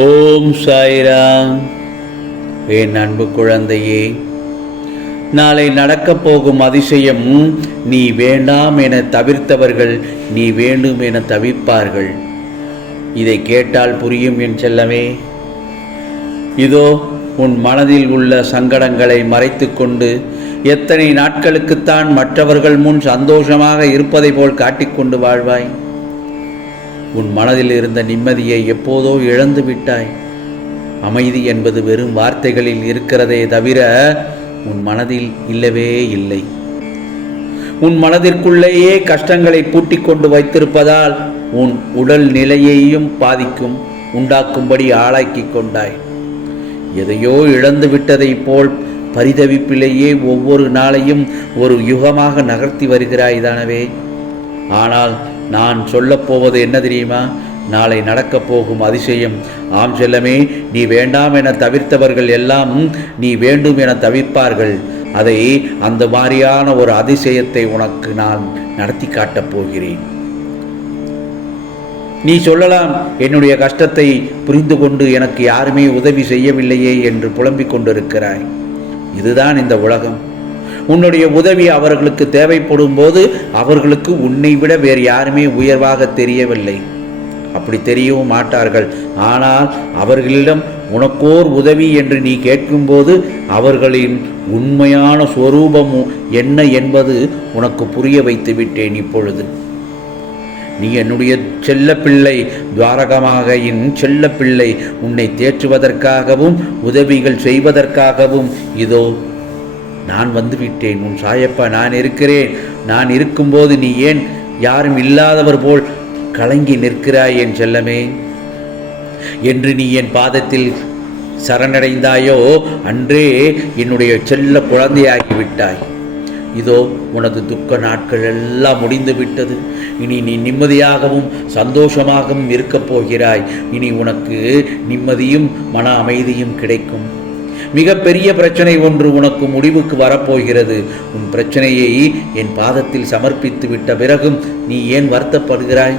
ஓம் சாய்ராம். என் அன்பு குழந்தையே, நாளை நடக்கப் போகும் அதிசயம் நீ வேண்டாம் என தவிர்த்தவர்கள் நீ வேண்டும் என தவிப்பார்கள். இதை கேட்டால் புரியும் என் செல்லமே. இதோ உன் மனதில் உள்ள சங்கடங்களை மறைத்து கொண்டு எத்தனை நாட்களுக்குத்தான் மற்றவர்கள் முன் சந்தோஷமாக இருப்பதை போல் காட்டிக்கொண்டு வாழ்வாய்? உன் மனதில் இருந்த நிம்மதியை எப்போதோ இழந்து விட்டாய். அமைதி என்பது வெறும் வார்த்தைகளில் இருக்கிறதே தவிர உன் மனதில் இல்லவே இல்லை. உன் மனதிற்குள்ளேயே கஷ்டங்களை பூட்டிக் கொண்டு வைத்திருப்பதால் உன் உடல் நிலையையும் பாதிக்கும் உண்டாக்கும்படி ஆளாக்கி கொண்டாய். எதையோ இழந்து விட்டதை போல் பரிதவிப்பிலேயே ஒவ்வொரு நாளையும் ஒரு யுகமாக நகர்த்தி வருகிறாய் தானவே. ஆனால் நான் சொல்லப்போவது என்ன தெரியுமா? நாளை நடக்கப் போகும் அதிசயம். ஆம் செல்லமே, நீ வேண்டாம் என தவிர்த்தவர்கள் எல்லாம் நீ வேண்டும் என தவிர்ப்பார்கள். அதை அந்த மாதிரியான ஒரு அதிசயத்தை உனக்கு நான் நடத்தி காட்டப் போகிறேன். நீ சொல்லலாம், என்னுடைய கஷ்டத்தை புரிந்து கொண்டு எனக்கு யாருமே உதவி செய்யவில்லையே என்று புலம்பிக் கொண்டிருக்கிறாய். இதுதான் இந்த உலகம். உன்னுடைய உதவி அவர்களுக்கு தேவைப்படும் போது அவர்களுக்கு உன்னை விட வேறு யாருமே உயர்வாக தெரியவில்லை. அப்படி தெரியவும் மாட்டார்கள். ஆனால் அவர்களிடம் உனக்கோர் உதவி என்று நீ கேட்கும்போது அவர்களின் உண்மையான சொரூபம் என்ன என்பது உனக்கு புரிய வைத்து விட்டேன். இப்பொழுது நீ என்னுடைய செல்ல பிள்ளை, துவாரகமாகையின் செல்ல பிள்ளை. உன்னை தேற்றுவதற்காகவும் உதவிகள் செய்வதற்காகவும் இதோ நான் வந்துவிட்டேன். உன் சாயப்பா நான் இருக்கிறேன். நான் இருக்கும்போது நீ ஏன் யாரும் இல்லாதவர் போல் கலங்கி நிற்கிறாய் என் செல்லமே? என்று நீ என் பாதத்தில் சரணடைந்தாயோ அன்றே என்னுடைய செல்ல குழந்தையாகிவிட்டாய். இதோ உனது துக்க நாட்கள் எல்லாம் முடிந்து விட்டது. இனி நீ நிம்மதியாகவும் சந்தோஷமாகவும் இருக்கப் போகிறாய். இனி உனக்கு நிம்மதியும் மன அமைதியும் கிடைக்கும். மிக பெரிய பிரச்சனை ஒன்று உனக்கு முடிவுக்கு வரப்போகிறது. உன் பிரச்சனையை என் பாதத்தில் சமர்ப்பித்து விட்ட பிறகும் நீ ஏன் வருத்தப்படுகிறாய்?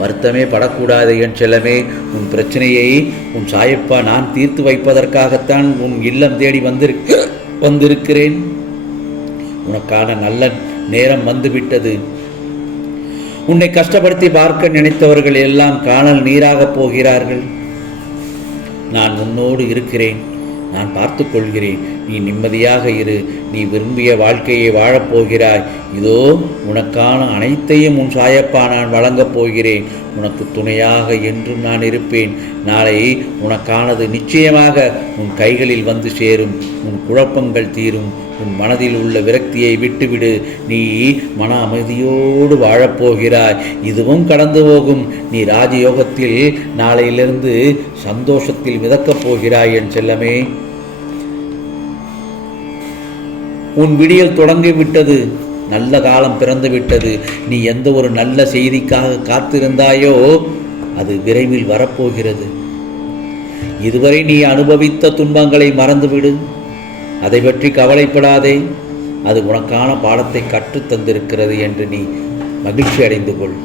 வருத்தமே படக்கூடாது என் செல்லமே. உன் பிரச்சனையை உன் சாயப்பா நான் தீர்த்து வைப்பதற்காகத்தான் உன் இல்லம் தேடி வந்திருக்கிறேன். உனக்கான நல்ல நேரம் வந்துவிட்டது. உன்னை கஷ்டப்படுத்தி பார்க்க நினைத்தவர்கள் எல்லாம் காணல் நீராகப் போகிறார்கள். நான் உன்னோடு இருக்கிறேன். நான் பார்த்து கொள்கிறேன். நீ நிம்மதியாக இரு. நீ விரும்பிய வாழ்க்கையை வாழப்போகிறாய். இதோ உனக்கான அனைத்தையும் உன் சாயப்பா நான் வழங்கப் போகிறேன். உனக்கு துணையாக என்றும் நான் இருப்பேன். நாளை உனக்கானது நிச்சயமாக உன் கைகளில் வந்து சேரும். உன் குழப்பங்கள் தீரும். உன் மனதில் உள்ள விரக்தியை விட்டுவிடு. நீ மன அமைதியோடு வாழப்போகிறாய். இதுவும் கடந்து போகும். நீ ராஜயோகத்தில் நாளையிலிருந்து சந்தோஷத்தில் மிதக்கப் போகிறாய் என் செல்லமே. உன் விடியல் தொடங்கிவிட்டது. நல்ல காலம் பிறந்து விட்டது. நீ எந்த ஒரு நல்ல செய்திக்காக காத்திருந்தாயோ அது விரைவில் வரப்போகிறது. இதுவரை நீ அனுபவித்த துன்பங்களை மறந்துவிடு. அதை பற்றி கவலைப்படாதே. அது உனக்கான பாடத்தை கற்றுத்தந்திருக்கிறது என்று நீ மகிழ்ச்சி அடைந்து கொள்.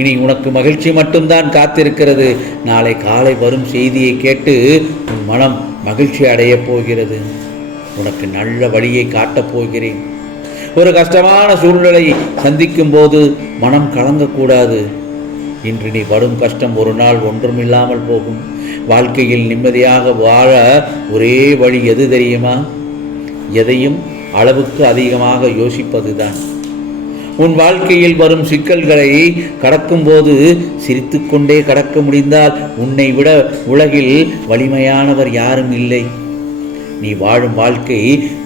இனி உனக்கு மகிழ்ச்சி மட்டும்தான் காத்திருக்கிறது. நாளை காலை வரும் செய்தியை கேட்டு உன் மனம் மகிழ்ச்சி அடையப் போகிறது. உனக்கு நல்ல வழியை காட்டப் போகிறேன். ஒரு கஷ்டமான சூழ்நிலை சந்திக்கும் போது மனம் கலங்கக்கூடாது. இன்று நீ படும் கஷ்டம் ஒரு நாள் ஒன்றுமில்லாமல் போகும். வாழ்க்கையில் நிம்மதியாக வாழ ஒரே வழி எது தெரியுமா? எதையும் அளவுக்கு அதிகமாக யோசிப்பதுதான். உன் வாழ்க்கையில் வரும் சிக்கல்களை கடக்கும்போது சிரித்து கொண்டே கடக்க முடிந்தால் உன்னை விட உலகில் வலிமையானவர் யாரும் இல்லை. நீ வாழும் வாழ்க்கை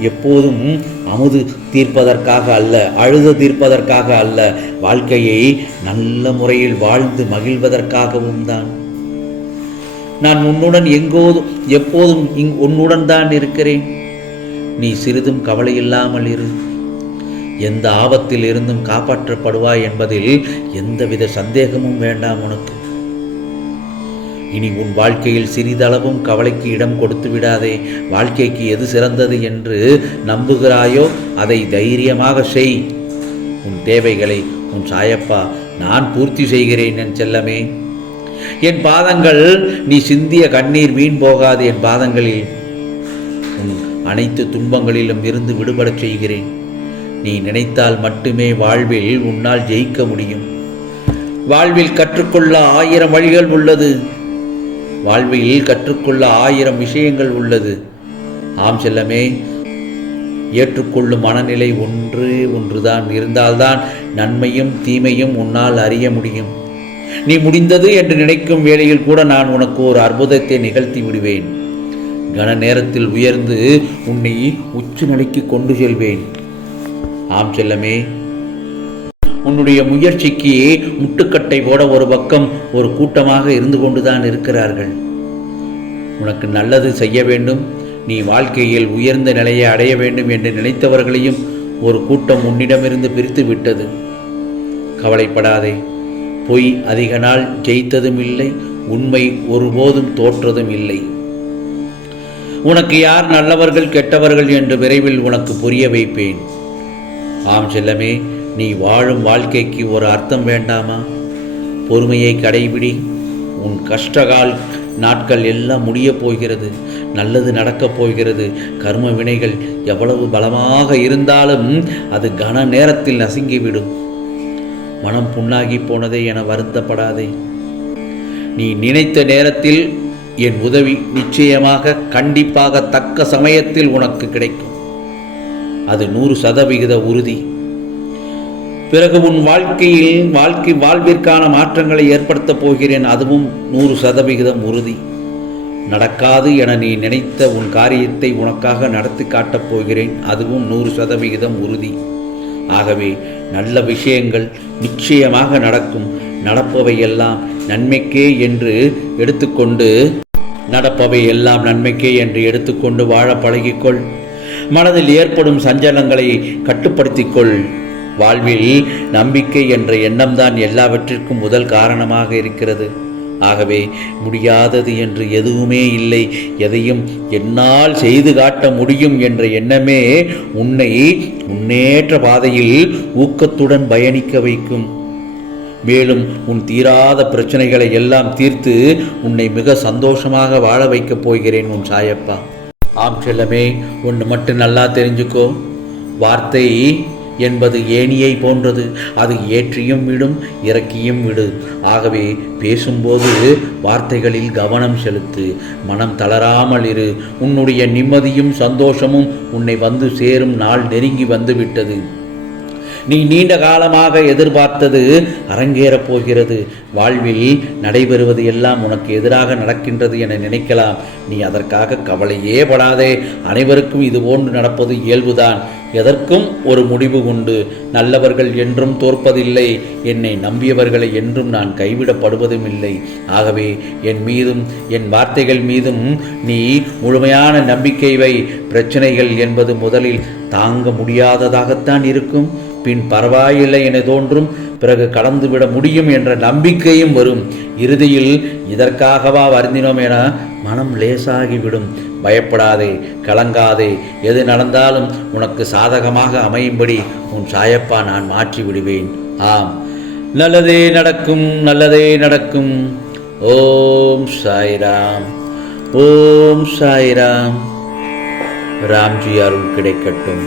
எப்போதும் அமுது தீர்ப்பதற்காக அல்ல, அழுது தீர்ப்பதற்காக அல்ல. வாழ்க்கையை நல்ல முறையில் வாழ்ந்து மகிழ்வதற்காகவும் தான். நான் உன்னுடன் எப்போதும் உன்னுடன் தான் இருக்கிறேன். நீ சிறிதும் கவலை இல்லாமல் இரு. எந்த ஆபத்தில் இருந்தும் காப்பாற்றப்படுவாய் என்பதில் எந்தவித சந்தேகமும் வேண்டாம் உனக்கு. இனி உன் வாழ்க்கையில் சிறிதளவும் கவலைக்கு இடம் கொடுத்து விடாதே. வாழ்க்கைக்கு எது சிறந்தது என்று நம்புகிறாயோ அதை தைரியமாக செய். உன் தேவைகளை உன் சாயப்பா நான் பூர்த்தி செய்கிறேன் என் செல்லமே. என் பாதங்கள் நீ சிந்திய கண்ணீர் வீண் போகாது. என் பாதங்களில் உன் அனைத்து துன்பங்களிலும் இருந்து விடுபடச் செய்கிறேன். நீ நினைத்தால் மட்டுமே வாழ்வில் உன்னால் ஜெயிக்க முடியும். வாழ்வில் கற்றுக்கொள்ள 1000 வழிகள் உள்ளது. வாழ்வில் கற்றுக்கொள்ள 1000 விஷயங்கள் உள்ளது. ஆம் செல்லமே, ஏற்றுக்கொள்ளும் மனநிலை ஒன்றுதான் இருந்தால்தான் நன்மையும் தீமையும் உன்னால் அறிய முடியும். நீ முடிந்தது என்று நினைக்கும் வேளையில் கூட நான் உனக்கு ஒரு அற்புதத்தை நிகழ்த்தி விடுவேன். கன நேரத்தில் உயர்ந்து உன்னை உச்ச நிலைக்கு கொண்டு செல்வேன். ஆம் செல்லமே, உன்னுடைய முயற்சிக்கு முட்டுக்கட்டை போட ஒரு பக்கம் ஒரு கூட்டமாக இருந்து கொண்டுதான் இருக்கிறார்கள். உனக்கு நல்லது செய்ய வேண்டும், நீ வாழ்க்கையில் உயர்ந்த நிலையை அடைய வேண்டும் என்று நினைத்தவர்களையும் ஒரு கூட்டம் உன்னிடமிருந்து பிரித்து விட்டது. கவலைப்படாதே. பொய் அதிக நாள் ஜெயித்ததும் இல்லை, உண்மை ஒருபோதும் தோற்றதும் இல்லை. உனக்கு யார் நல்லவர்கள் கெட்டவர்கள் என்று விரைவில் உனக்கு புரிய வைப்பேன். ஆம் செல்லமே, நீ வாழும் வாழ்க்கைக்கு ஒரு அர்த்தம் வேண்டாமா? பொறுமையை கடைபிடி. உன் கஷ்டகால் நாட்கள் எல்லாம் முடியப் போகிறது. நல்லது நடக்கப் போகிறது. கர்ம வினைகள் எவ்வளவு பலமாக இருந்தாலும் அது கன நேரத்தில் நசுங்கிவிடும். மனம் புண்ணாகி போனதே என வருத்தப்படாதே. நீ நினைத்த நேரத்தில் என் உதவி நிச்சயமாக கண்டிப்பாக தக்க சமயத்தில் உனக்கு கிடைக்கும். அது 100% உறுதி. பிறகு உன் வாழ்விற்கான மாற்றங்களை ஏற்படுத்தப் போகிறேன். அதுவும் 100% உறுதி. நடக்காது என நீ நினைத்த உன் காரியத்தை உனக்காக நடத்தி காட்டப் போகிறேன். அதுவும் 100% உறுதி. ஆகவே நல்ல விஷயங்கள் நிச்சயமாக நடக்கும். நடப்பவையெல்லாம் நன்மைக்கே என்று எடுத்துக்கொண்டு வாழ பழகிக்கொள். மனதில் ஏற்படும் சஞ்சலங்களை கட்டுப்படுத்திக்கொள். வாழ்வில் நம்பிக்கை என்ற எண்ணம்தான் எல்லாவற்றிற்கும் முதல் காரணமாக இருக்கிறது. ஆகவே முடியாதது என்று எதுவுமே இல்லை. எதையும் என்னால் செய்து காட்ட முடியும் என்ற எண்ணமே உன்னை முன்னேற்ற பாதையில் ஊக்கத்துடன் பயணிக்க வைக்கும். மேலும் உன் தீராத பிரச்சனைகளை எல்லாம் தீர்த்து உன்னை மிக சந்தோஷமாக வாழ வைக்கப் போகிறேன் உன் சாயப்பா. ஆம் செல்லமே, ஒன்று மட்டும் நல்லா தெரிஞ்சுக்கோ. வார்த்தை என்பது ஏணியை போன்றது. அது ஏற்றியும் விடும், இறக்கியும் விடு. ஆகவே பேசும்போது வார்த்தைகளில் கவனம் செலுத்து. மனம் தளராமல் இரு. உன்னுடைய நிம்மதியும் சந்தோஷமும் உன்னை வந்து சேரும் நாள் நெருங்கி வந்துவிட்டது. நீ நீண்ட காலமாக எதிர்பார்த்தது அரங்கேறப் போகிறது. வாழ்வில் நடைபெறுவது எல்லாம் உனக்கு எதிராக நடக்கின்றது என நினைக்கலாம். நீ அதற்காக கவலையே படாதே. அனைவருக்கும் இதுபோன்று நடப்பது இயல்புதான். எதற்கும் ஒரு முடிவு உண்டு. நல்லவர்கள் என்றும் தோற்பதில்லை. என்னை நம்பியவர்களை என்றும் நான் கைவிடப்படுவதும் இல்லை. ஆகவே என் மீதும் என் வார்த்தைகள் மீதும் நீ முழுமையான நம்பிக்கை வை. பிரச்சனைகள் என்பது முதலில் தாங்க முடியாததாகத்தான் இருக்கும். பின் பரவாயில்லை என தோன்றும். பிறகு கடந்துவிட முடியும் என்ற நம்பிக்கையும் வரும். இறுதியில் இதற்காகவா வருந்தினோம் என மனம் லேசாகிவிடும். பயப்படாதே, கலங்காதே. எது நடந்தாலும் உனக்கு சாதகமாக அமையும்படி உன் சாயப்பா நான் மாற்றி விடுவேன். ஆம், நல்லதே நடக்கும், நல்லதே நடக்கும். ஓம் சாய்ராம், ஓம் சாய்ராம். ராம்ஜி அருள் கிடைக்கட்டும்.